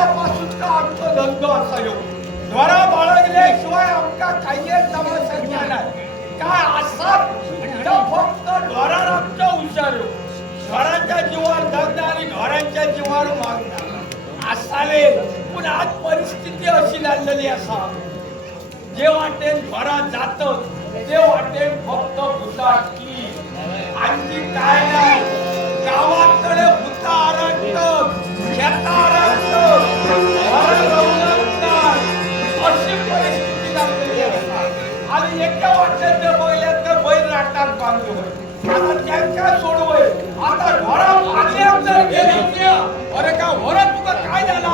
पहिल्यापासून का आमचो धंदो आसलो घरा द्वारा बाळगल्याशिवाय आमका काही समस्या नाही. काय असा फक्त घरात आमच्या हुशार येऊ. घराच्या जीवावर जगणार आणि घराच्या जीवावर मागणार असाले पण आज परिस्थिती अशी लागलेली असा जे वाटेन घरात जात ते वाटेन फक्त आता त्यांच्या सोडवय? आता घरा बांधल्या जर गेली अरे का घरात तुका काय झाला?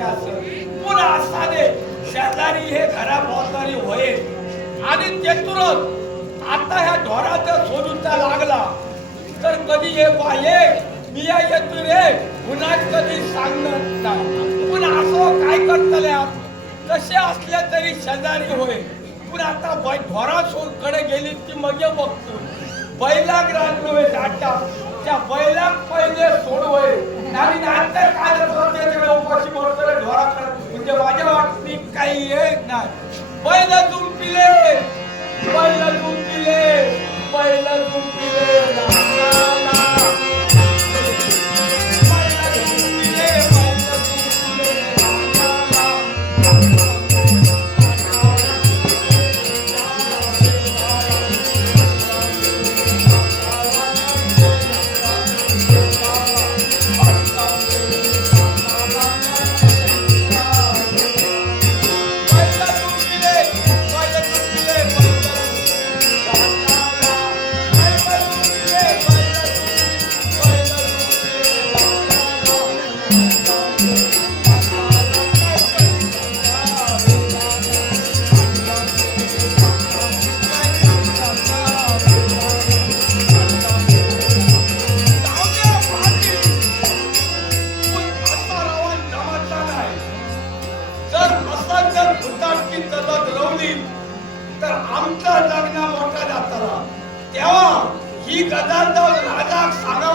पुन्हा असताने शेजारी हे घरा भोवताली होईल आणि तेथूनच आता ह्या ढोराचा सोडूचा लागला. तर कधी हे बा ये मी या येतो रे पुन्हा कधी सांगणार नाही. पुन्हा असं काय करतले तसे असले तरी शेजारी होय. पण आता बै ढोरा कडे गेली ती मग बघतो. बैलाक राहतोय दाटा. त्या बैलाक पहिले सोडवय. आणि नंतर काय तर आमचा जगण्या मोठा जाताला तेव्हा ही गदार राजा सांगा